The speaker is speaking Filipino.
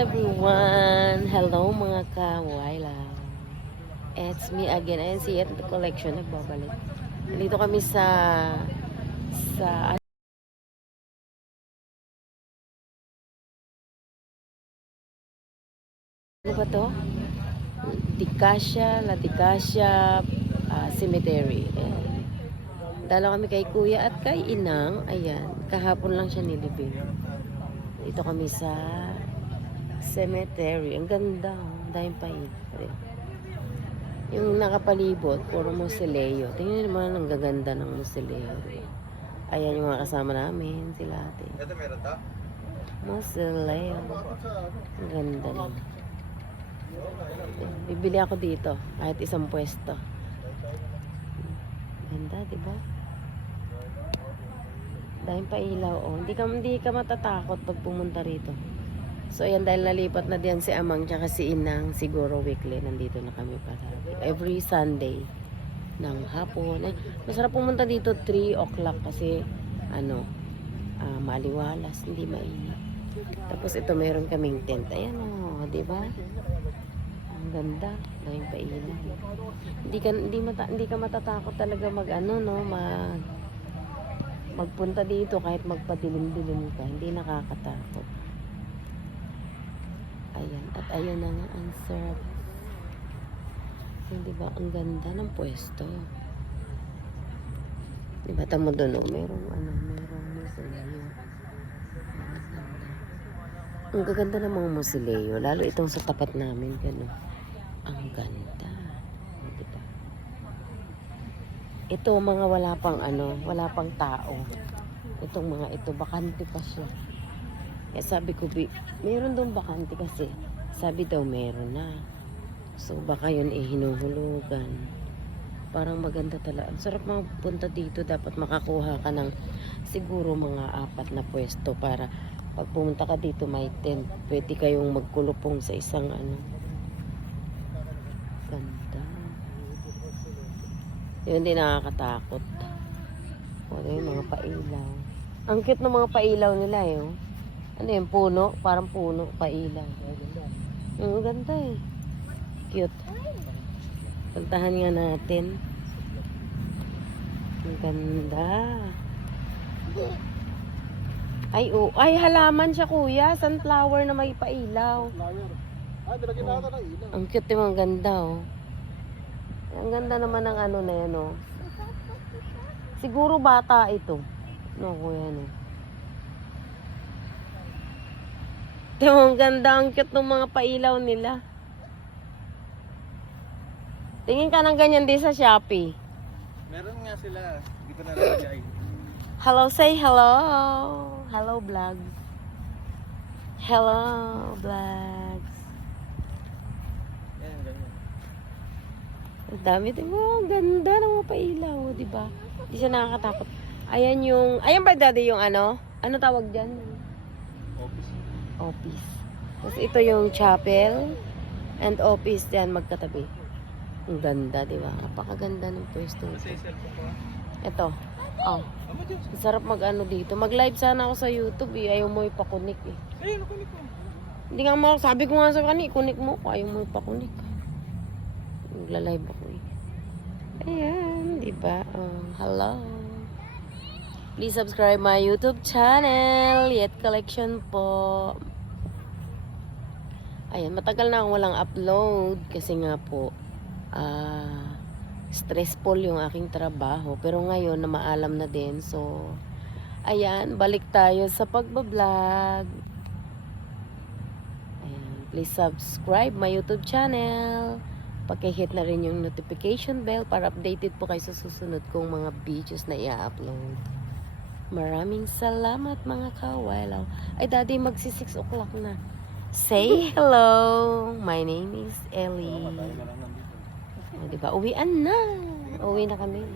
everyone! Hello mga kawailaw. It's me again. Ayan si Yet the Collection. Nagbabalik. Nandito kami sa ano ba to? La Dicasia Cemetery. Ayan. Dala kami kay Kuya at kay Inang. Ayan. Kahapon lang siya nilibing. Dito kami sa cemetery. Ang ganda. Dahil pa yun. Yung nakapalibot, puro musileo. Tingnan naman ang gaganda ng musileo. Ayan yung mga kasama namin. Sila ate. Ito meron ta? Musileo. Ang ganda naman. Bibili ako dito. Kahit isang pwesto. Ganda, diba? Dahil pa ilaw. Oh. Hindi ka matatakot pag pumunta rito. So, ayan, dahil nalipat na diyan si Amang tsaka si Inang, siguro weekly, nandito na kami palagi. Every Sunday ng hapon. Ay, masarap pumunta dito 3 o'clock kasi, maliwalas, hindi mainit. Tapos ito, meron kaming tent. Ayan o, di ba? Ang ganda. Dahil pa ilaw. Hindi ka matatakot talaga magpunta dito kahit magpadilim-dilim ka. Hindi nakakatakot. Ayan. At ayan na nga ang sarap. Hindi ba ang ganda ng pwesto? Diba tamo doon merong musileo. Ang gaganda ng mga musileo. Lalo itong sa tapat namin. Gano'n. Ang ganda. Diba? Ito mga wala pang tao. Itong mga ito, bakante pa siya. Kaya sabi ko, meron doon bakante kasi. Sabi daw meron na. So baka yun hinuhulugan. Parang maganda talaga. Ang sarap magpunta dito. Dapat makakuha ka ng siguro mga 4 na pwesto para pag pumunta ka dito may tent. Pwede kayong magkulupong sa isang Ganda. Yun din nakakatakot. Wala yung mga pailaw. Ang cute ng mga pailaw nila eh. Ano yung puno? Parang puno, pailaw. Ang ganda eh. Cute. Puntahan nga natin. Ang ganda. Ay, halaman siya kuya. Sunflower na may pailaw. Ang cute yung ganda oh. Ang ganda naman ng na yan oh. Siguro bata ito. No, kuya no. Ang ganda, ang cute ng mga pailaw nila. Tingin ka ng ganyan din sa Shopee. Meron nga sila. Hindi ko nalagay. Hello, say hello. Hello, vlog. Hello, vlogs. Yan, ganyan. Ang dami din. Oh, ang ganda ng mga pailaw, di ba? Hindi siya nakakatakot. Ayan ba daddy yung ano? Ano tawag dyan? Office. Tapos ito yung chapel and office yan magkatabi. Ang ganda, di ba? Napakaganda ng pwesto. Ito. Oh. Sarap dito. Mag-live sana ako sa YouTube eh. Ayaw mo ipakunik eh. Ayun, kunik mo. Hindi nga mo, sabi ko nga sa kanina, kunik mo ko. Ayaw mo ipakunik. Magla-live ako eh. Ayan, di ba? Hello. Please subscribe my YouTube channel. Yet Collection po. Ayan, matagal na akong walang upload kasi nga po stressful yung aking trabaho. Pero ngayon na maalam na din. So, ayan, balik tayo sa pagbablog. Ayan, please subscribe my YouTube channel. Paki-hit na rin yung notification bell para updated po kayo sa susunod kong mga videos na i-upload. Maraming salamat mga kawailaw. Ay, daddy, magsi 6 o'clock na. Say hello. My name is Ellie. Diba? Uwian na. Uwi na kami.